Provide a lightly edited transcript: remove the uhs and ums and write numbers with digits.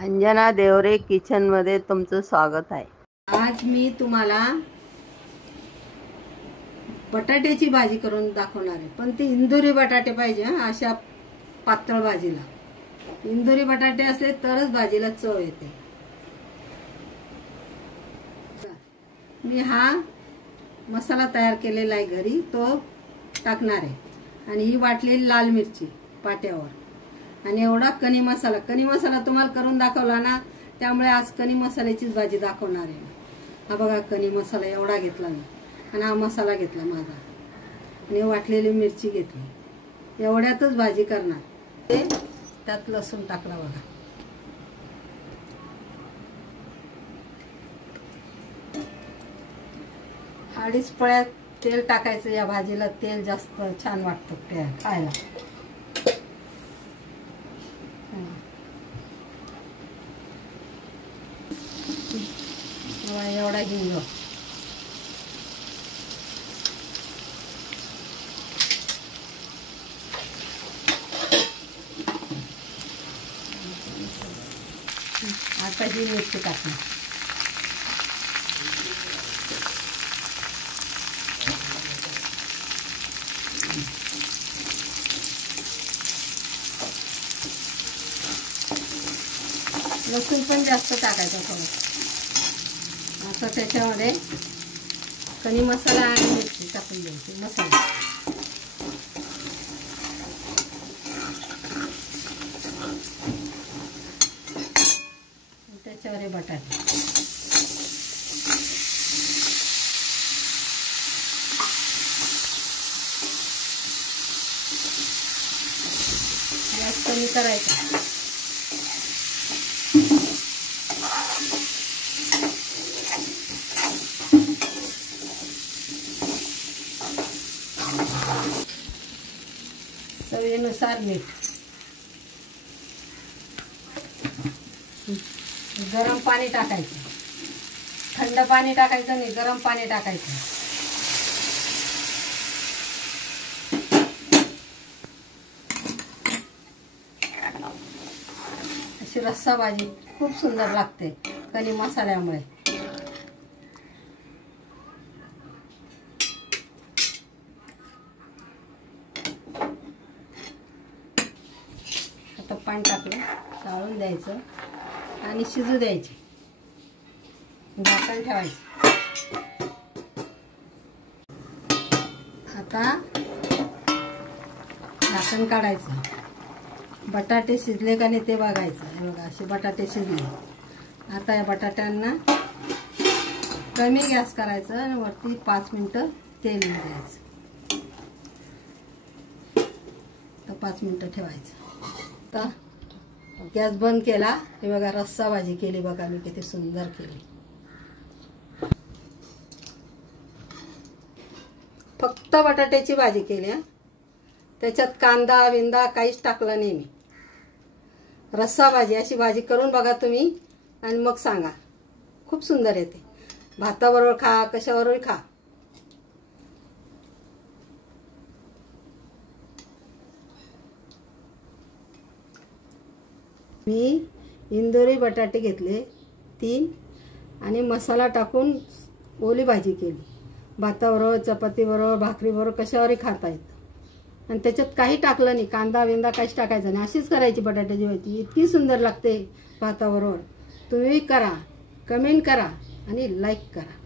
Anjana Deore kitchen मध्ये तुमचं स्वागत आहे। आज मी तुम्हाला बटाट्याची भाजी करून दाखवणार आहे, पण ती इंदुरी बटाटे पाहिजे। अशा पातळ भाजीला इंदुरी बटाटे असले तरच भाजीला चव येते। मी हा मसाला तयार केलेला आहे घरी, तो टाकणार आहे। आणि ही वाटलेली लाल मिरची पाट्यावर, आणि एवढा कणी मसाला तुम्हाला करून दाखवला ना, त्यामुळे आज कणी मसाल्याचीच भाजी दाखवणार आहे। हा बघा, कणी मसाला एवढा घेतला मी, आणि हा मसाला घेतला माझा, आणि वाटलेली मिरची घेतली। एवढ्यातच भाजी करणार। ते त्यात लसूण टाकला बघा, अडीच पळ्यात तेल टाकायचं। या भाजीला तेल जास्त छान वाटतं खायला। एवढा हिंग, आता ही मिरची टाकणार। लसूण पण जास्त टाकायचं थोडं। आता त्याच्यामध्ये कणी मसाला आणि मिरची टाकून द्यायची। मसाला त्याच्यावर बटाटे, गॅस कमी करायचा। चवीनुसार मीठ, गरम पाणी टाकायचं। थंड पाणी टाकायचं नाही, गरम पाणी टाकायचं। अशी रस्सा भाजी खूप सुंदर लागते कणी मसाल्यामुळे। आता पाणी टाकलं, चाळून द्यायचं आणि शिजू द्यायचे। झाकण ठेवायचं। आता झाकण काढायचं। बटाटे शिजले का नाही ते बघायचं। हे बघा, असे बटाटे शिजले। आता या बटाट्यांना कमी गॅस करायचं आणि वरती 5 मिनिटं तेल द्यायचं। तर 5 मिनिटं ठेवायचं। आता गॅस बंद केला। हे बघा, रस्सा भाजी केली बघा मी, किती सुंदर केली। फक्त बटाट्याची भाजी केली, त्याच्यात कांदा बिंदा काहीच टाकला नाही मी। रस्सा भाजी, अशी भाजी करून बघा तुम्ही आणि मग सांगा, खूप सुंदर येते। भाताबरोबर खा, कशाबरोबर खा। मी इंदुरी बटाटे घेतले 3, आणि मसाला टाकून ओली भाजी केली। भाताबरोबर, चपातीबरोबर, भाकरीबरोबर कशावरही खाता येतं। आणि त्याच्यात काही टाकलं नाही, कांदा बिंदा काहीच टाकायचं नाही। अशीच करायची बटाट्याची भाजी, इतकी सुंदर लागते भाताबरोबर। तुम्ही करा, कमेंट करा आणि लाईक करा।